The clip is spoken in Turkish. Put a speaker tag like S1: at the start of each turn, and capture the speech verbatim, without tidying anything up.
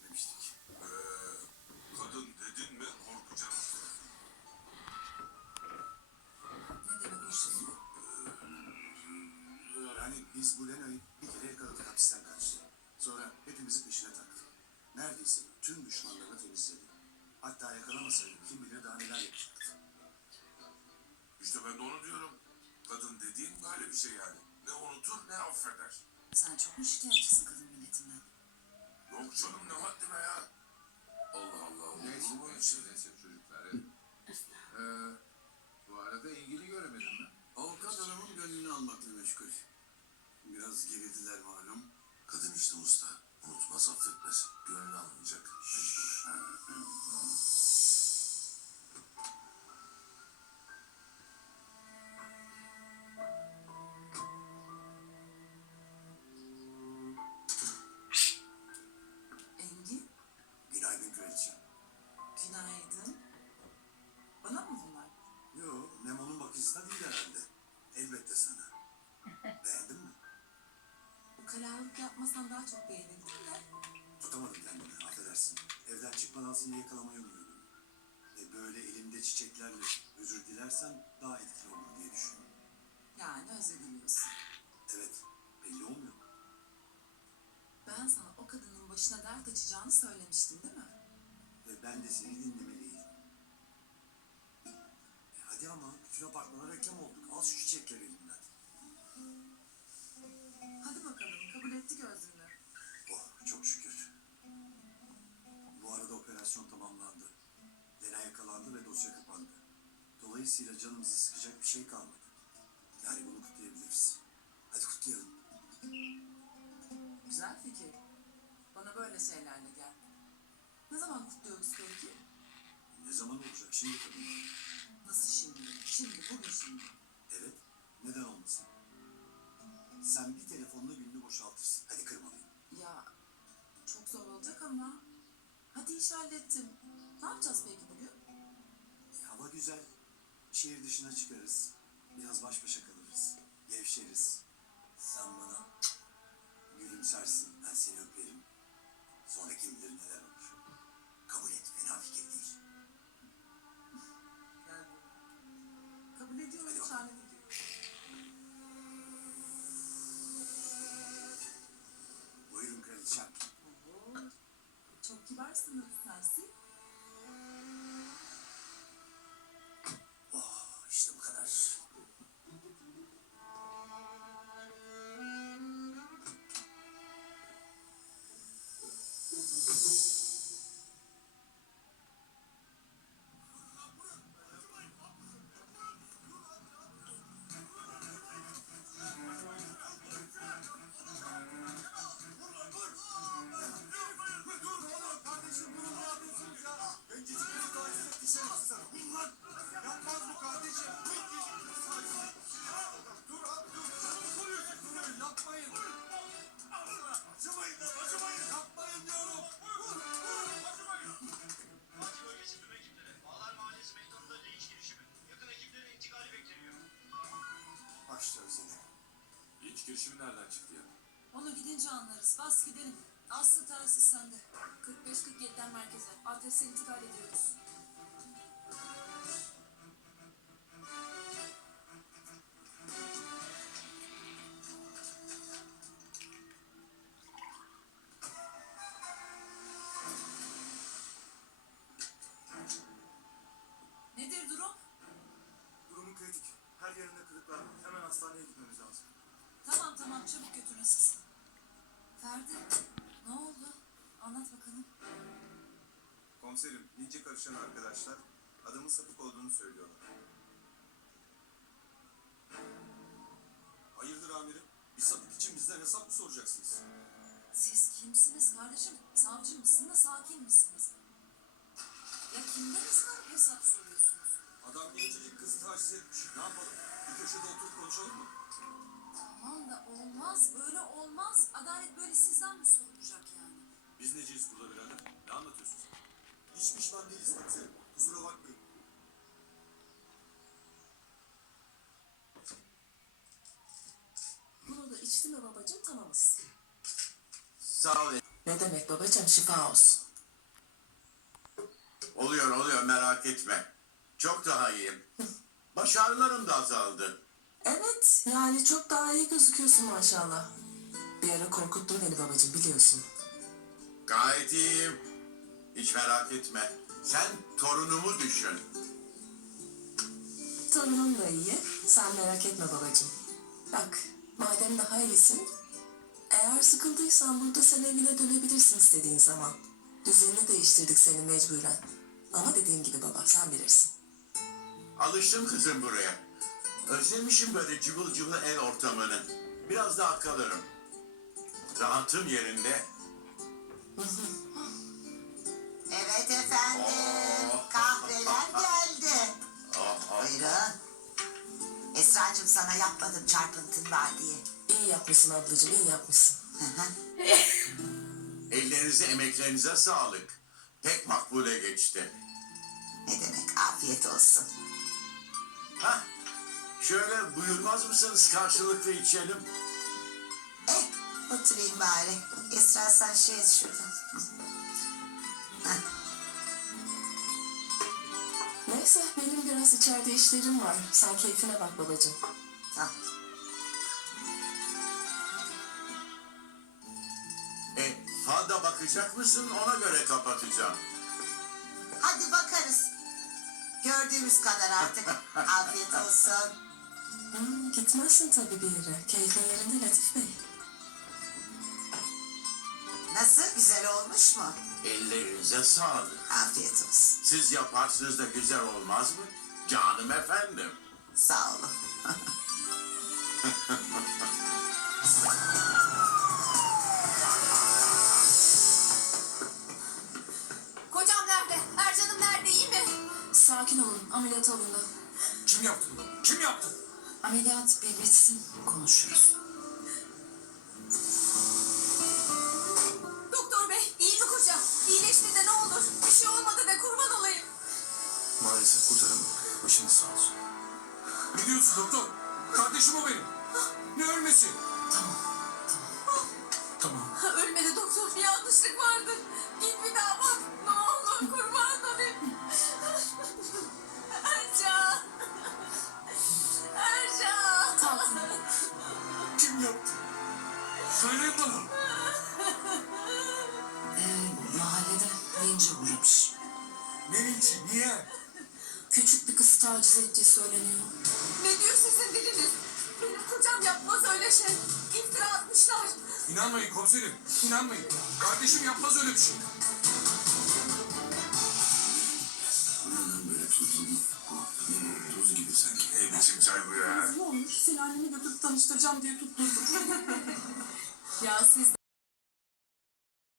S1: etmiştik.
S2: Ee, kadın dedin mi korkacağım.
S3: Ne demek o şimdi?
S1: Yani biz bu Lena'yı bir kere yakaladık, hapisten kaçtı. Sonra hepimizi peşine taktı. Neredeyse tüm düşmanlarını temizledi. Hatta yakalamasaydı kim bilir daha neler yapacaktı.
S2: İşte ben de onu diyorum. Kadın dediğin böyle bir şey yani. Ne unutur ne affeder.
S3: Sen çok mu şikayetçisin kadın milletinden?
S2: Yok canım ne haddime ya. Allah Allah.
S4: Neyse,
S2: Olur mu öyle
S4: neyse,
S2: şey?
S4: neyse çocuklar. evet. Ee, bu arada İngil'i göremedim ben.
S1: Avukat hanımın gönlünü almakla meşgul. Biraz gerildiler malum.
S2: Kadın işte usta. Unutmaz affetmez. Gönlünü almayacak.
S3: Engin,
S1: Günaydın kraliçem.
S3: günaydın. Bana mı bunlar?
S1: Yo, Nemo'nun bakıcısı değil herhalde. Elbette sana. Beğendin mi?
S3: Ukalalık yapmasan daha çok beğenirdim de.
S1: Tutamadım kendimi, affedersin. Evden çıkmadan seni yakalamayı umuyordum. E böyle elimde çiçeklerle özür dilersen daha etkili olur diye düşündüm.
S3: Yani özür diliyorsun.
S1: Evet, belli olmuyor mu?
S3: Ben sana o kadının başına dert açacağını söylemiştim değil mi?
S1: Ve ben de seni dinlemeliydim. E hadi ama, bütün apartmana reklam olduk. Al şu çiçekleri elimden.
S3: Hadi bakalım, kabul etti gözünü.
S1: Oh, çok şükür. Bu arada operasyon tamamlandı. Lena yakalandı ve dosya kapandı. Dolayısıyla canımızı sıkacak bir şey kalmadı. Yani bunu kutlayabiliriz. Hadi kutlayalım.
S3: Güzel fikir. Bana böyle şeylerle gel. Ne zaman kutluyoruz peki?
S1: Ne zaman olacak? Şimdi tabii.
S3: Nasıl şimdi? Şimdi, bugün şimdi.
S1: Evet, neden olmasın? Sen bir telefonla gününü boşaltırsın. Hadi kırmalıyım.
S3: Ya çok zor olacak ama. Hadi iş hallettim. Ne yapacağız peki bugün?
S1: E, hava güzel. Şehir dışına çıkarız. Biraz baş başa kalırız. Gevşeriz. Sen bana gülümsersin. Ben seni öperim. Sonra kim bilir neler olur. Kabul et. Fena fikir değil.
S3: Yani, kabul ediyorum,
S1: Hadi
S3: şahane fikir.
S1: Buyurun kraliçem.
S3: Oo, çok kibarsınız sensin.
S1: Oh, işte bu kadar.
S5: Fatih bölgesi tüm ekiplere. Bağlar Mahallesi meydanında linç girişimi. Yakın ekiplerin intikali bekleniyor.
S1: Başlıyoruz yine.
S2: Linç girişimi nereden çıktı ya?
S3: Onu gidince anlarız. Bas gidelim. Aslı telsiz sende. kırk beş kırk yediden merkeze. Adrese intikal ediyoruz. Nedir durum?
S1: Durumu kritik. Her yerinde kırıklar var. Hemen hastaneye gitmemiz lazım.
S3: Tamam tamam, çabuk götürün siz. Ferdi, ne oldu? Anlat bakalım.
S6: Komiserim, linçe karışan arkadaşlar adamın sapık olduğunu söylüyorlar.
S1: Hayırdır amirim? Bir sapık için bizden hesap mı soracaksınız?
S3: Siz kimsiniz kardeşim? Savcı mısınız, sakin misiniz? Ya kimden ısrar hesap soruyorsunuz?
S1: Adam gencecik kızı taciz etmiş. Ne yapalım? Bir köşede oturup konuşalım mı?
S3: Tamam da olmaz, böyle olmaz. Adalet böyle sizden mi sorulacak yani?
S1: Biz neciyiz burada birader? Ne anlatıyorsun sen? Hiç pişman değiliz komiserim. Kusura bakmayın.
S3: Bunu da içti mi babacığım, tamamız.
S6: Sağ ol.
S3: Ne demek babacığım, şifa olsun.
S7: Oluyor oluyor merak etme. Çok daha iyiyim. Baş ağrılarım da azaldı.
S8: Evet, yani çok daha iyi gözüküyorsun maşallah. Bir ara korkuttun beni babacığım, biliyorsun.
S7: Gayet iyiyim. Hiç merak etme. Sen torunumu düşün.
S8: Torunun da iyi, sen merak etme babacığım. Bak, madem daha iyisin, eğer sıkıldıysan burada sen evine dönebilirsin istediğin zaman. Düzenini değiştirdik senin mecburen. Ama dediğim gibi baba, sen bilirsin.
S7: Alıştım kızım buraya. Özlemişim böyle cıvıl cıvıl ev ortamını. Biraz daha kalırım. Rahatım yerinde.
S9: Evet efendim.
S7: Oh.
S9: Kahveler geldi.
S7: Oh, oh.
S9: Buyurun. Esra'cığım sana yapmadım çarpıntın var diye.
S8: İyi yapmışsın ablacığım, iyi yapmışsın.
S9: Hı hı.
S7: Ellerinize, emeklerinize sağlık. Pek makbule geçti.
S9: Ne demek afiyet olsun.
S7: Hah, şöyle buyurmaz mısınız karşılıklı içelim?
S9: Eh oturayım bari. Esra sen şey et şuradan. Hı. Heh.
S8: Neyse, benim biraz içeride işlerim var. Sen keyfine bak babacığım.
S9: Tamam.
S7: E, fada bakacak mısın? Ona göre kapatacağım.
S9: Hadi bakarız. Gördüğümüz kadar artık. Afiyet olsun.
S8: Hmm, gitmezsin tabii bir yere. Keyfin yerinde Latif Bey.
S9: Nasıl? Güzel olmuş mu?
S7: Ellerinize sağlık.
S9: Afiyet olsun.
S7: Siz yaparsınız da güzel olmaz mı? Canım efendim.
S9: Sağ olun.
S3: Kocam nerede? Ercan'ım nerede? İyi mi?
S8: Sakin olun, ameliyat alındı.
S2: Kim yaptı bunu? Kim yaptı?
S8: Ameliyat bir bitsin, konuşuruz.
S3: Doktor bey, iyi mi kocam? İyileşti de ne olur. Bir şey olmadı de kurban olayım.
S1: Maalesef kurtaramadık. Başınız sağ olsun.
S2: Ne diyorsun doktor? Kardeşim o benim. Ne ölmesi?
S1: Tamam.
S3: Ha, ölmedi doktor. Bir yanlışlık vardır. Git bir daha bak. Ne olur kurban olayım. Ercan. Ercan.
S2: Kim yaptı? Söyleyin bana.
S8: Ee, mahallede lince uğramış.
S2: Ne linci? Niye?
S8: Küçük bir kız taciz ettiği söyleniyor.
S3: Ne diyor sizin diliniz? Benim kocam yapmaz öyle şey. İftira atmışlar.
S2: İnanmayın komiserim. İnanmayın. Kardeşim yapmaz öyle bir şey.
S7: Böyle tuzlu mu? Tuz gibi sanki. Ne biçim çay bu ya?
S8: Ne olmuş? Seni anneme götürüp tanıştıracağım diye tutturdum.
S3: Ya siz